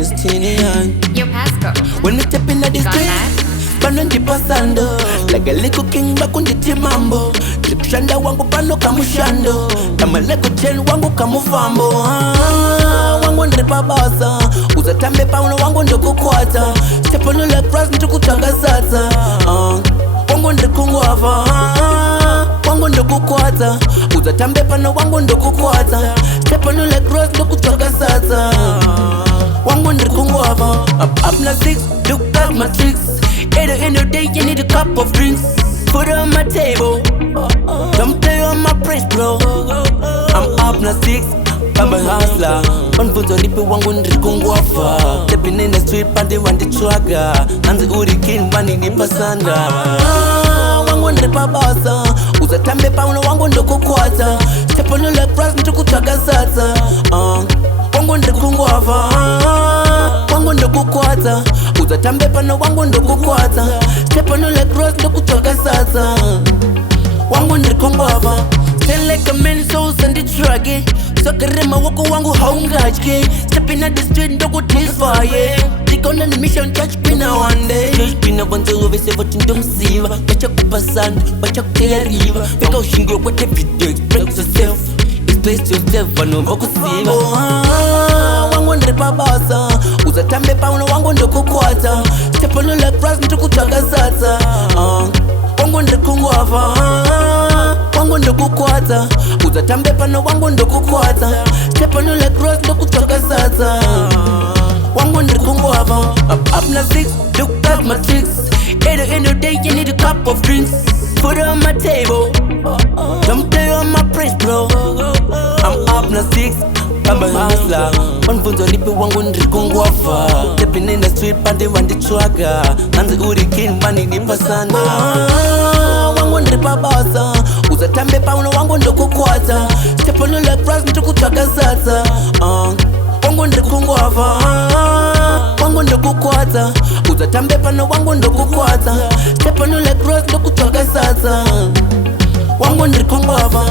It's teeny young. Your passcode. When you step in the Got street, that? pano ndipasando like a little king bakunditi mambo tripshanda wangu pano kamushando kama leko chen wangu kamufambo wangu ndipabasa uzatambe pauno wangu ndikukwata stepono like brass ndikutangazaza wangu ndikungwava wangu ndikukwata uzatambe pano wangu ndikukwata stepono like brass ndikutangazaza wangu ndikungwava up na 6 look at my tricks. At the end of the day, you need a cup of drinks. Put it on my table. Don't play on my praise, bro. I'm up na 6, I'm a hustler. Unfunzo lipi wangu ndikungwafa. Stepping in the street, pandi wandi chwaga. Anzi uri king, wandi nipasanda. Wangu ndipabasa. Uzatambe pauno wangu ndikukwata. Step on you like brass, ndikutangazaza. Wangu ndikungwafa. Wangu ndikukwata. Uzatambe pano wangu ndikukwata. Step on you like rose ndikutangazaza. Wangu ndikungwava. Stand like a man so sandi trage. Sokerema wako wangu haungachke. Stepping at the street ndikutisfaye. Tikona ni mission touch pina one day. Touch pina wanzo uvese voti ndomsiva. Bacha kupasando, bacha kuteliva. Vika ushingwe kwa video, express yourself. Express yourself, vano vakusiva. Wangu ndipabasa. Uzatambe pauno wangu ndikukwata. Step on you like brass ndikutangazaza. Wangu ndikungwava. Wangu ndikukwata. Uzatambe pano wangu ndikukwata. Step on you like brass ndikutangazaza. Wangu ndikungwava. Up na 6, look at my tricks. At the end of the day, you need a cup of drinks. Put it on my table. Don't play on my praise, bro. I'm up na 6, I'm a hustler. Unfunzo lipi wangu ndikungwafa. Stepping in the street, pandi wandi chwaga. Anzi uri king, wandi nipasanda. Wangu ndipabasa. Uzatambe pauno wangu ndikukwata. Step on you like brass ndikutangazaza. Wangu ndikungwava. Wangu ndikukwata. Uzatambe pano wangu ndikukwata. Step on you like rose ndikutangazaza. Wangu ndikungwava.